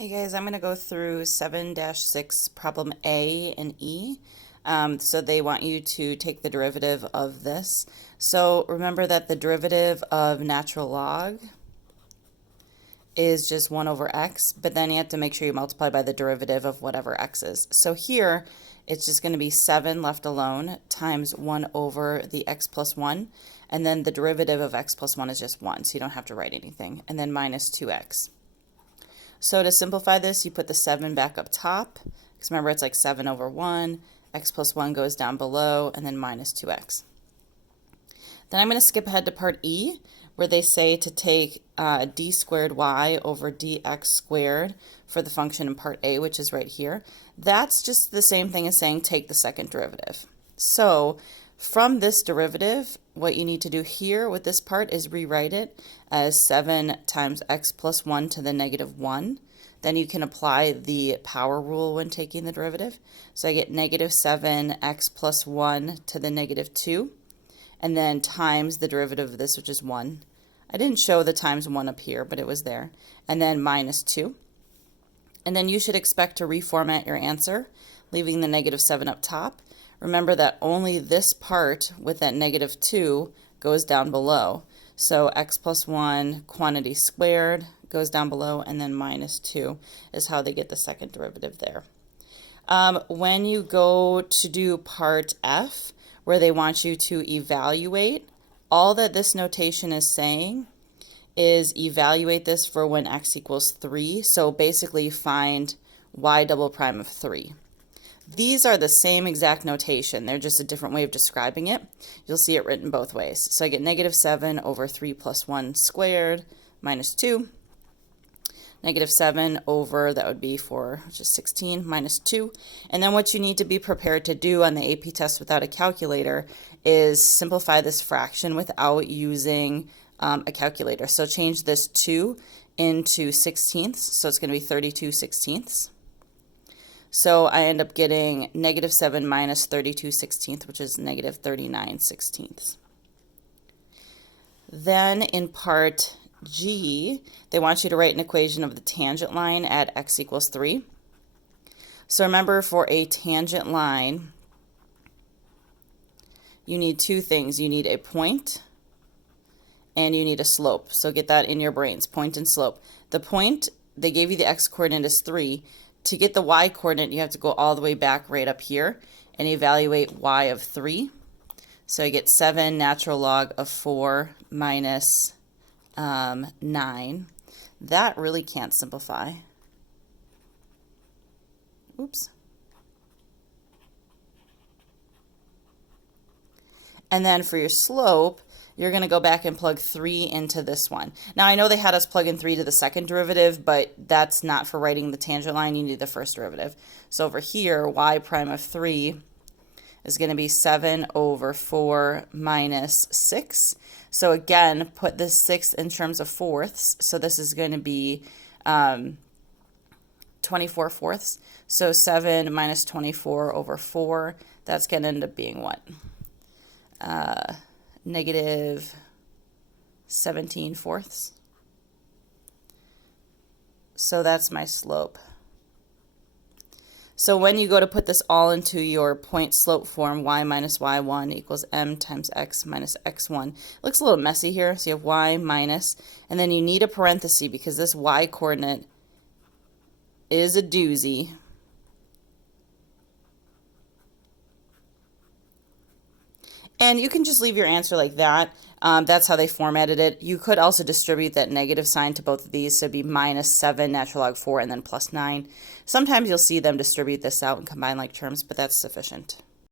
Hey guys, I'm going to go through 7-6 problem A and E. So they want you to take the derivative of this. So remember that the derivative of natural log is just 1 over x, but then you have to make sure you multiply by the derivative of whatever x is. So here it's just going to be 7 left alone times 1 over the x plus 1, and then the derivative of x plus 1 is just 1, so you don't have to write anything, and then minus 2x. So to simplify this, you put the 7 back up top, because remember it's like 7 over 1, x plus 1 goes down below, and then minus 2x. Then I'm going to skip ahead to part E, where they say to take d squared y over dx squared for the function in part A, which is right here. That's just the same thing as saying take the second derivative. So from this derivative, what you need to do here with this part is rewrite it as 7 times x plus 1 to the negative 1. Then you can apply the power rule when taking the derivative. So I get negative 7x plus 1 to the negative 2, and then times the derivative of this, which is 1. I didn't show the times 1 up here, but it was there. And then minus 2. And then you should expect to reformat your answer, leaving the negative 7 up top. Remember that only this part with that negative 2 goes down below. So x plus 1 quantity squared goes down below, and then minus 2 is how they get the second derivative there. When you go to do part F, where they want you to evaluate, all that this notation is saying is evaluate this for when x equals 3. So basically find y double prime of 3. These are the same exact notation. They're just a different way of describing it. You'll see it written both ways. So I get negative 7 over 3 plus 1 squared minus 2. Negative 7 over, that would be 4, which is 16, minus 2. And then what you need to be prepared to do on the AP test without a calculator is simplify this fraction without using a calculator. So change this 2 into sixteenths, so it's going to be 32 sixteenths. So I end up getting negative 7 minus 32 sixteenths, which is negative 39 sixteenths. Then in part G, they want you to write an equation of the tangent line at x equals 3. So remember, for a tangent line, you need two things. You need a point and you need a slope. So get that in your brains, point and slope. The point, they gave you the x coordinate is 3. To get the y coordinate, you have to go all the way back right up here and evaluate y of 3. So you get 7 natural log of 4 minus 9. That really can't simplify. Oops. And then for your slope, you're going to go back and plug 3 into this one. Now I know they had us plug in 3 to the second derivative, but that's not for writing the tangent line. You need the first derivative. So over here, y prime of 3 is going to be 7 over 4 minus 6. So again, put this 6 in terms of fourths. So this is going to be 24 fourths. So 7 minus 24 over 4, that's going to end up being what? Negative 17 fourths. So that's my slope. So when you go to put this all into your point slope form, y minus y1 equals m times x minus x1. It looks a little messy here, so you have y minus, and then you need a parenthesis because this y coordinate is a doozy. And you can just leave your answer like that. That's how they formatted it. You could also distribute that negative sign to both of these, so it'd be minus 7 natural log 4 and then plus 9. Sometimes you'll see them distribute this out and combine like terms, but that's sufficient.